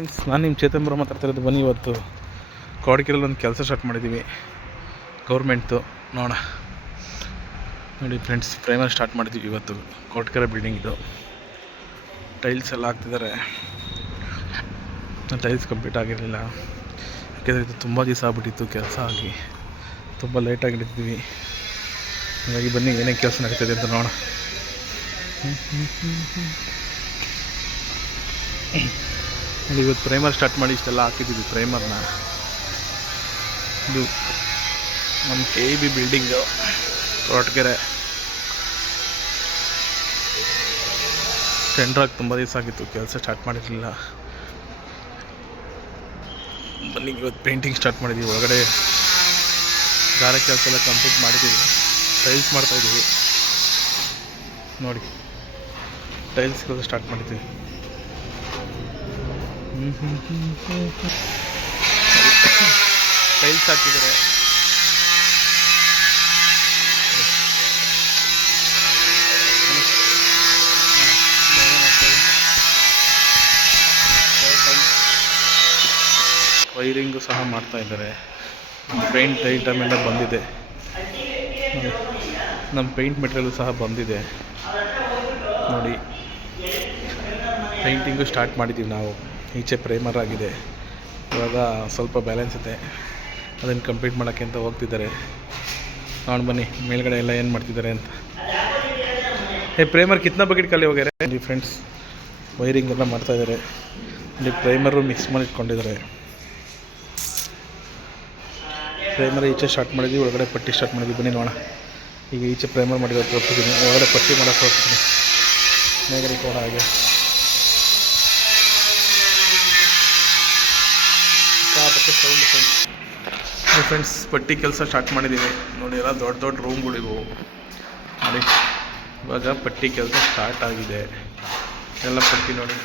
Friends, ನಾನು ನಿಮ್ಮ ಚೇತನ್ ಮಾತಾಡ್ತಿರೋದು. ಬನ್ನಿ, ಇವತ್ತು ಕೋಡಿಕೆರೆಯಲ್ಲಿ ಒಂದು ಕೆಲಸ ಸ್ಟಾರ್ಟ್ ಮಾಡಿದ್ದೀವಿ ಗೌರ್ಮೆಂಟ್ದು. ನೋಡೋಣ ನೋಡಿ ಫ್ರೆಂಡ್ಸ್, ಪ್ರೈಮರ್ ಸ್ಟಾರ್ಟ್ ಮಾಡಿದ್ದೀವಿ ಇವತ್ತು. ಕೋಡಿಕೆರೆ ಬಿಲ್ಡಿಂಗ್ ಇದು ಟೈಲ್ಸ್ ಎಲ್ಲ ಹಾಕ್ತಿದ್ದಾರೆ. ಟೈಲ್ಸ್ ಕಂಪ್ಲೀಟ್ ಆಗಿರಲಿಲ್ಲ, ಯಾಕೆಂದರೆ ಇದು ತುಂಬ ದಿವಸ ಆಗ್ಬಿಟ್ಟಿತ್ತು ಕೆಲಸ ಆಗಿ. ತುಂಬ ಲೇಟಾಗಿ ಹಿಡಿತಿದ್ವಿ. ಹಾಗಾಗಿ ಬನ್ನಿ ಏನೇ ಕೆಲಸ ನಡೀತದೆ ಅಂತ ನೋಡೋಣ. ನೋಡಿ, ಇವತ್ತು ಪ್ರೈಮರ್ ಸ್ಟಾರ್ಟ್ ಮಾಡಿ ಇಷ್ಟೆಲ್ಲ ಹಾಕಿದ್ದೀವಿ ಪ್ರೈಮರ್ನ. ಇದು ನಮ್ಮ KEB ಬಿಲ್ಡಿಂಗು ಕೋಡಿಕೆರೆ. ಟೆಂಡ್ರಾಗಿ ತುಂಬ ದಿವಸ ಆಗಿತ್ತು, ಕೆಲಸ ಸ್ಟಾರ್ಟ್ ಮಾಡಿರಲಿಲ್ಲ. ಬನ್ನಿ ಇವತ್ತು ಪೇಂಟಿಂಗ್ ಸ್ಟಾರ್ಟ್ ಮಾಡಿದ್ದೀವಿ. ಒಳಗಡೆ ಗಾರೆ ಕೆಲಸ ಎಲ್ಲ ಕಂಪ್ಲೀಟ್ ಮಾಡಿದ್ದೀವಿ. ಟೈಲ್ಸ್ ಮಾಡ್ತಾಯಿದ್ದೀವಿ ನೋಡಿ. ಟೈಲ್ಸ್ ಕೆಲಸ ಸ್ಟಾರ್ಟ್ ಮಾಡಿದ್ದೀವಿ. ಟೈಲ್ಸ್ ಹಾಕಿದ್ದಾರೆ. ವೈರಿಂಗು ಸಹ ಮಾಡ್ತಾ ಇದ್ದಾರೆ. ಪೇಂಟ್ ಐಟಮ್ ಎಲ್ಲ ಬಂದಿದೆ. ನಮ್ಮ ಪೇಂಟ್ ಮೆಟೀರಿಯಲ್ ಸಹ ಬಂದಿದೆ ನೋಡಿ. ಪೇಂಟಿಂಗು ಸ್ಟಾರ್ಟ್ ಮಾಡಿದ್ದೀವಿ ನಾವು. ಈಚೆ ಪ್ರೈಮರ್ ಆಗಿದೆ, ಇವಾಗ ಸ್ವಲ್ಪ ಬ್ಯಾಲೆನ್ಸ್ ಇದೆ, ಅದನ್ನು ಕಂಪ್ಲೀಟ್ ಮಾಡೋಕ್ಕೆ ಅಂತ ಹೋಗ್ತಿದ್ದಾರೆ. ನೋಡಿ ಬನ್ನಿ ಮೇಲ್ಗಡೆ ಎಲ್ಲ ಏನು ಮಾಡ್ತಿದ್ದಾರೆ ಅಂತ. ಪ್ರೈಮರ್ ಕಿತ್ನಾ ಬಕೆಟ್ ಖಾಲಿ ಹೋಗ್ಯಾರೆ ಇಲ್ಲಿ ಫ್ರೆಂಡ್ಸ್. ವೈರಿಂಗ್ ಎಲ್ಲ ಮಾಡ್ತಾಯಿದ್ದಾರೆ. ಇಲ್ಲಿ ಪ್ರೈಮರು ಮಿಕ್ಸ್ ಮಾಡಿ ಇಟ್ಕೊಂಡಿದ್ದಾರೆ. ಪ್ರೈಮರ್ ಈಚೆ ಸ್ಟಾರ್ಟ್ ಮಾಡಿದ್ವಿ, ಒಳಗಡೆ ಪಟ್ಟಿ ಸ್ಟಾರ್ಟ್ ಮಾಡಿದ್ವಿ. ಬನ್ನಿ ನೋಡೋಣ. ಈಗ ಈಚೆ ಪ್ರೈಮರ್ ಮಾಡಿರೋ ತೋರಿಸ್ತೀನಿ, ಒಳಗಡೆ ಪಟ್ಟಿ ಮಾಡೋಕ್ಕೆ ಹೋಗ್ತೀನಿ. ಮೇಲ್ಗಡೆ ಕೂಡ ಹಾಗೆ ಫ್ರೆಂಡ್ಸ್, ಪಟ್ಟಿ ಕೆಲಸ ಸ್ಟಾರ್ಟ್ ಮಾಡಿದ್ದೀವಿ ನೋಡಿ. ಎಲ್ಲ ದೊಡ್ಡ ದೊಡ್ಡ ರೂಮ್ಗಳಿವು ನೋಡಿ. ಇವಾಗ ಪಟ್ಟಿ ಕೆಲಸ ಸ್ಟಾರ್ಟ್ ಆಗಿದೆ. ಎಲ್ಲ ಪಟ್ಟಿ ನೋಡಿ,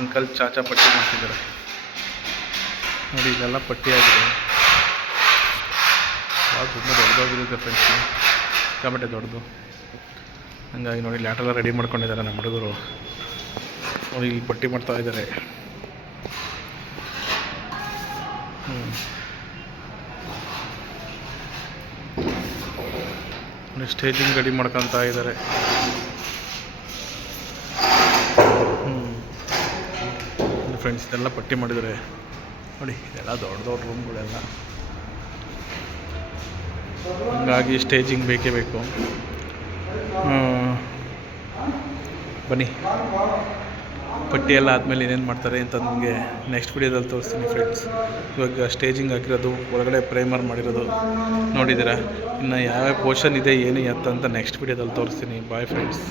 ಅಂಕಲ್ ಚಾಚಾ ಪಟ್ಟಿ ಮಾಡ್ತಿದ್ದಾರೆ ನೋಡಿ. ಇದೆಲ್ಲ ಪಟ್ಟಿ ಆಗಿದೆ. ತುಂಬ ದೊಡ್ಡದಾಗಿರುತ್ತೆ ಫ್ರೆಂಡ್ಸ್, ಸಿಕ್ಕಾಪಟ್ಟೆ ದೊಡ್ಡದು. ಹಂಗಾಗಿ ನೋಡಿ ಲ್ಯಾಟೆಲ್ಲ ರೆಡಿ ಮಾಡ್ಕೊಂಡಿದ್ದಾರೆ ನಮ್ಮ ಹುಡುಗರು ನೋಡಿ. ಇಲ್ಲಿ ಪಟ್ಟಿ ಮಾಡ್ತಾ ಇದ್ದಾರೆ. ಸ್ಟೇಜಿಂಗ್ ರೆಡಿ ಮಾಡ್ಕೊತಾ ಇದ್ದಾರೆ. ಫ್ರೆಂಡ್ಸ್, ಇದೆಲ್ಲ ಪಟ್ಟಿ ಮಾಡಿದ್ದಾರೆ ನೋಡಿ. ಇದೆಲ್ಲ ದೊಡ್ಡ ದೊಡ್ಡ ರೂಮ್ಗಳೆಲ್ಲ. ಹಂಗಾಗಿ ಸ್ಟೇಜಿಂಗ್ ಬೇಕೇ ಬೇಕು. ಬನ್ನಿ, ಪಟ್ಟಿ ಎಲ್ಲ ಆದಮೇಲೆ ಏನೇನು ಮಾಡ್ತಾರೆ ಅಂತ ನಿಮಗೆ ನೆಕ್ಸ್ಟ್ ವಿಡಿಯೋದಲ್ಲಿ ತೋರಿಸ್ತೀನಿ ಫ್ರೆಂಡ್ಸ್. ಇವಾಗ ಸ್ಟೇಜಿಂಗ್ ಹಾಕಿರೋದು, ಒಳಗಡೆ ಪ್ರೈಮರ್ ಮಾಡಿರೋದು ನೋಡಿದ್ದೀರಾ. ಇನ್ನು ಯಾವ್ಯಾವ ಪೋರ್ಷನ್ ಇದೆ ಏನು ಎತ್ತ ಅಂತ ನೆಕ್ಸ್ಟ್ ವಿಡಿಯೋದಲ್ಲಿ ತೋರಿಸ್ತೀನಿ. Bye friends.